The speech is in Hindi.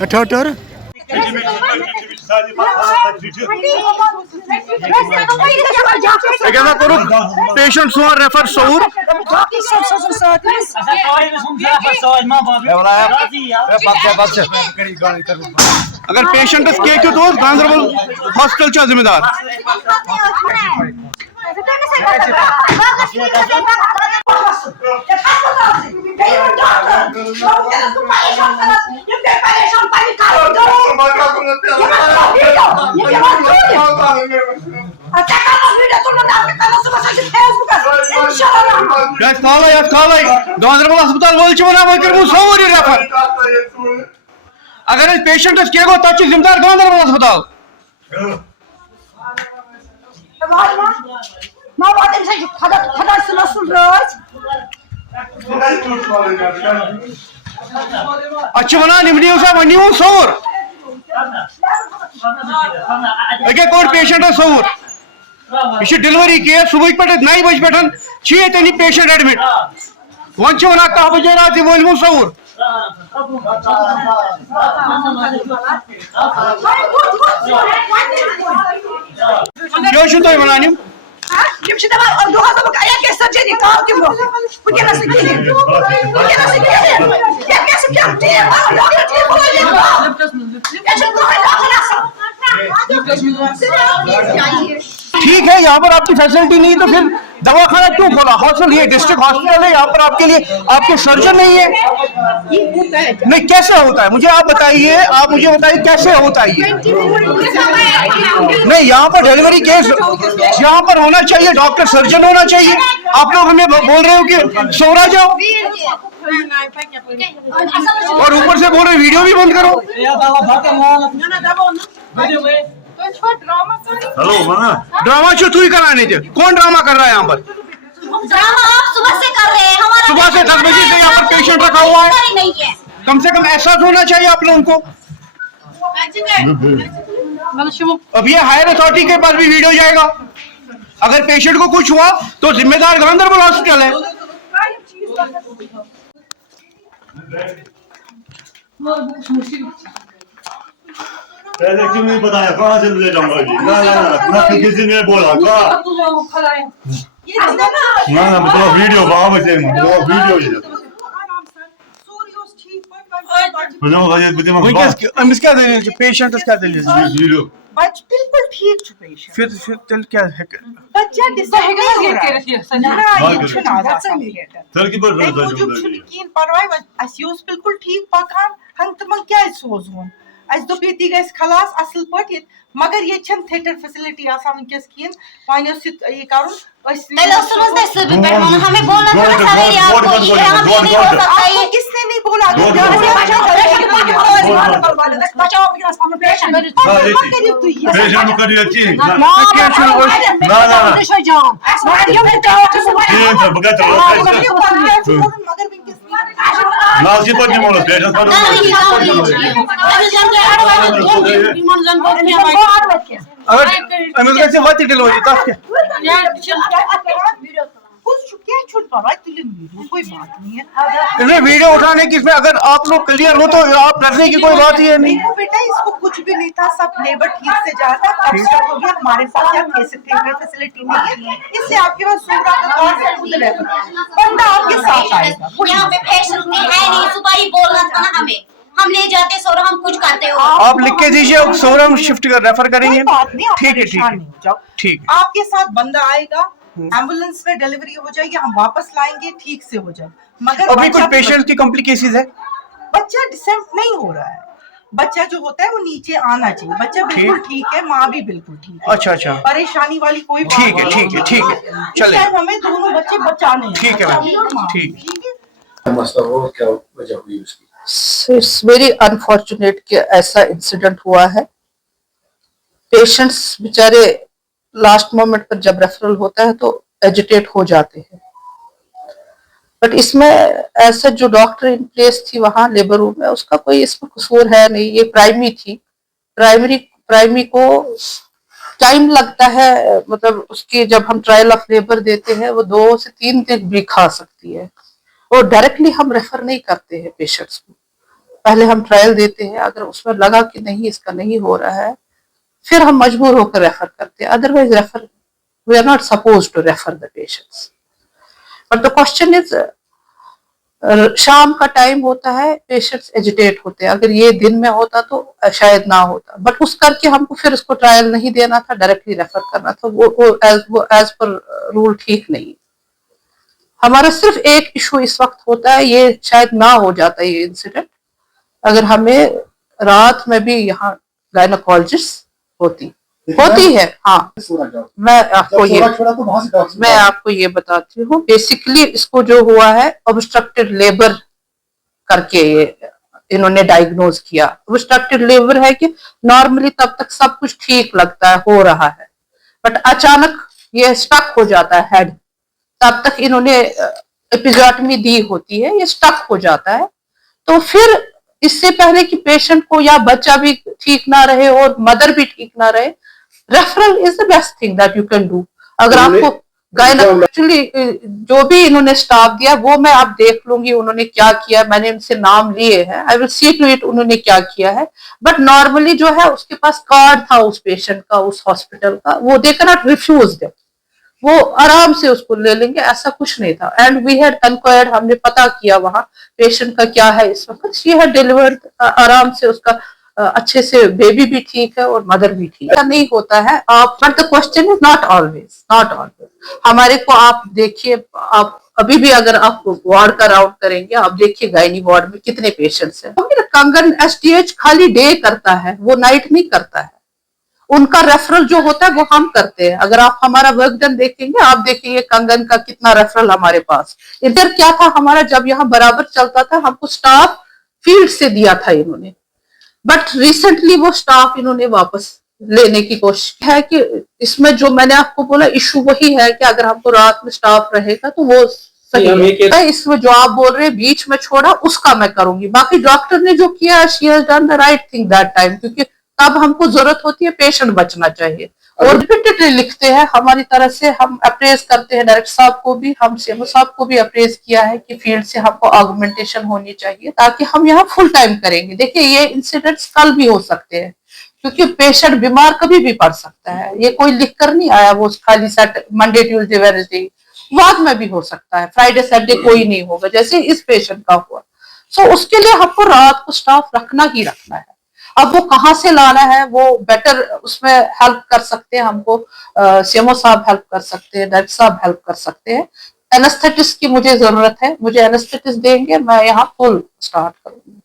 Atatürk. Patient soon refer sour. अगर पेशेंट के तो गांधरबल हॉस्पिटल चा जिम्मेदार गांधरबल अस्पताल वो सोवर रेफर अगर पेशेंट के गो तब जिम्मेदार गांधरबल अस्पताल अच्छा वन वन सोर अगे कोट पेशेंट सोर यह डिलीवरी केस सुबह पे 9 बजे पे पेशेंट एडमिट वन वन 10 बजे रात वो सोर तुम वन ठीक है यहाँ पर आपकी फैसिलिटी नहीं तो फिर दवाखाना क्यों खोला? हॉस्पिटल ये डिस्ट्रिक्ट हॉस्पिटल है, यहाँ पर आपके लिए आपके सर्जन नहीं है। नहीं कैसे होता है मुझे आप बताइए, आप मुझे बताइए कैसे होता है ये? नहीं यहाँ पर डिलीवरी केस यहाँ पर होना चाहिए, डॉक्टर सर्जन होना चाहिए। आप लोग हमें बोल रहे हो कि सोरा जाओ और ऊपर से बोल रहे वीडियो भी बंद करो। ड्रामा जो तू ही कराने थे, कौन ड्रामा कर रहा है यहाँ पर? ड्रामा आप सुबह से कर रहे हैं। सुबह से 10 बजे से यहाँ पर पेशेंट रखा हुआ है। कम से कम एहसास होना चाहिए आप लोगों को। अब ये हायर अथॉरिटी के पास भी वीडियो जाएगा। अगर पेशेंट को कुछ हुआ तो जिम्मेदार गांधरबल हॉस्पिटल है। पहले क्यों नहीं बताया? कहाँ से ले जाऊंगा जी? ना किसी ने बोला कहा ना बताओ वीडियो वहाँ से वीडियो क्या दलील पेशेंट क्या दलील बिल्कुल ठीक फिर क्या है बच्चा बिल्कुल ठीक पकान हम तुम क्या सोजन दोप ये खलास असल पे मगर ये थिएटर फैसिलिटी वनकस कहें वन ये कर किसने नहीं बोला वीडियो उठाने की इसमें अगर आप लोग क्लियर हो तो आप डरने की कोई बात ही है नहीं। बेटा इसको कुछ भी नहीं था, सब लेबर ठीक से जाता हो गया। हमारे पास फैसिलिटी नहीं है, इससे आपके पास बंदा आपके साथ आएगा। यहाँ पे पेशेंट है नहीं, सुबह ही बोलना था ना हमें, हम ले जाते सोरा हम कुछ करते हो। आप लिख के दीजिए सोरा हम शिफ्ट कर रेफर करेंगे। ठीक है ठीक आपके साथ बंदा आएगा, एम्बुलेंस में डिलीवरी हो जाएगी, हम वापस लाएंगे, ठीक से हो जाए। मगर अभी कुछ पेशेंट की कॉम्प्लिकेशंस है। बच्चा डिसेंट नहीं हो रहा है, बच्चा जो होता है वो नीचे आना चाहिए। बच्चा बिल्कुल ठीक है, माँ भी बिल्कुल ठीक है। अच्छा परेशानी वाली कोई ठीक है चले हमें दोनों बच्चे बचाने हैं। ठीक है ठीक मसला हो क्या वजह हुई उसकी? इट्स वेरी अनफॉर्चुनेट कि ऐसा इंसिडेंट हुआ है। पेशेंट्स बेचारे लास्ट मोमेंट पर जब रेफरल होता है तो एजिटेट हो जाते हैं, बट इसमें ऐसा जो डॉक्टर इन प्लेस थी वहां लेबर रूम में, उसका कोई इसमें कसूर है नहीं। ये प्राइमरी थी, प्राइमरी को टाइम लगता है, मतलब उसकी जब हम ट्रायल ऑफ लेबर देते हैं वो 2 से 3 दिन भी खा सकती है, और डायरेक्टली हम रेफर नहीं करते हैं पेशेंट्स को। पहले हम ट्रायल देते हैं, अगर उसमें लगा कि नहीं इसका नहीं हो रहा है, फिर हम मजबूर होकर रेफर करते हैं। Otherwise refer, we are not suppose to refer the patients. But the question is, शाम का टाइम होता है, पेशेंट्स एजिटेट होते हैं, अगर ये दिन में होता तो शायद ना होता, बट उस करके हमको फिर उसको ट्रायल नहीं देना था, डायरेक्टली रेफर करना था, वो एज पर रूल ठीक नहीं। हमारा सिर्फ एक इशू इस वक्त होता है, ये शायद ना हो जाता ये इंसिडेंट अगर हमें रात में भी यहाँ गायनोकोलॉजिस्ट होती है। हाँ, मैं आपको ये बताती हूँ। बेसिकली इसको जो हुआ है ऑब्स्ट्रक्टेड लेबर करके ये इन्होंने डायग्नोज किया। ऑब्स्ट्रक्टेड लेबर है कि नॉर्मली तब तक सब कुछ ठीक लगता है, हो रहा है, बट अचानक ये स्टक हो जाता है हेड। तब तक इन्होंने एपिजोटमी दी होती है, ये स्टक हो जाता है। तो फिर इससे पहले कि पेशेंट को या बच्चा भी ठीक ना रहे और मदर भी ठीक ना रहे, referral is the best thing that you can do. अगर आपको एक्चुअली जो भी इन्होंने स्टाफ दिया वो मैं अब देख लूंगी उन्होंने क्या किया, मैंने इनसे नाम लिए हैं, I will see to it उन्होंने क्या किया है। बट नॉर्मली जो है उसके पास कार्ड था उस पेशेंट का, उस हॉस्पिटल का, वो they can not refuse them, वो आराम से उसको ले लेंगे, ऐसा कुछ नहीं था। एंड वी हैड एनक्वायर्ड, हमने पता किया वहां पेशेंट का क्या है इस वक्त, शी हैड डिलीवर्ड आराम से, उसका अच्छे से बेबी भी ठीक है और मदर भी ठीक है। नहीं होता है आप, but the question is not always हमारे को आप देखिए, आप अभी भी अगर आप वार्ड का राउंड करेंगे, आप देखिए गायनी वार्ड में कितने पेशेंट्स हैं। कंगन एसटीएच खाली डे करता है, वो नाइट नहीं करता है। उनका रेफरल जो होता है वो हम करते हैं। अगर आप हमारा वर्क डन देखेंगे, आप देखेंगे कंगन का कितना रेफरल हमारे पास। इधर क्या था हमारा, जब यहाँ बराबर चलता था हमको स्टाफ फील्ड से दिया था इन्होंने, बट रिसेंटली वो स्टाफ इन्होंने वापस लेने की कोशिश है। कि इसमें जो मैंने आपको बोला इशू वही है कि अगर हमको रात में स्टाफ रहेगा तो वो सही है। इसमें जो आप बोल रहे हैं बीच में छोड़ा, उसका मैं करूंगी। बाकी डॉक्टर ने जो किया, she has done the right thing that time, क्योंकि तब हमको जरूरत होती है, पेशेंट बचना चाहिए। और रिपीटेडली लिखते हैं हमारी तरह से, हम अप्रेज करते हैं डायरेक्टर साहब को भी, हम सीएमओ साहब को भी अप्रेज किया है कि फील्ड से हमको ऑगमेंटेशन होनी चाहिए ताकि हम यहाँ फुल टाइम करेंगे। देखिए ये इंसिडेंट्स कल भी हो सकते हैं, क्योंकि पेशेंट बीमार कभी भी पड़ सकता है। ये कोई लिख कर नहीं आया वो खाली मंडे ट्यूजडे वेडनेसडे, बाद में भी हो सकता है, फ्राइडे सैटरडे कोई नहीं होगा जैसे इस पेशेंट का हुआ। सो उसके लिए हमको रात को स्टाफ रखना ही रखना है। अब वो कहाँ से लाना है, वो बेटर उसमें हेल्प कर सकते हैं हमको, सीएमओ साहब हेल्प कर सकते हैं, डायरेक्टर साहब हेल्प कर सकते हैं। एनेस्थेटिस्ट की मुझे जरूरत है, मुझे एनेस्थेटिस्ट देंगे, मैं यहाँ फुल स्टार्ट करूंगी।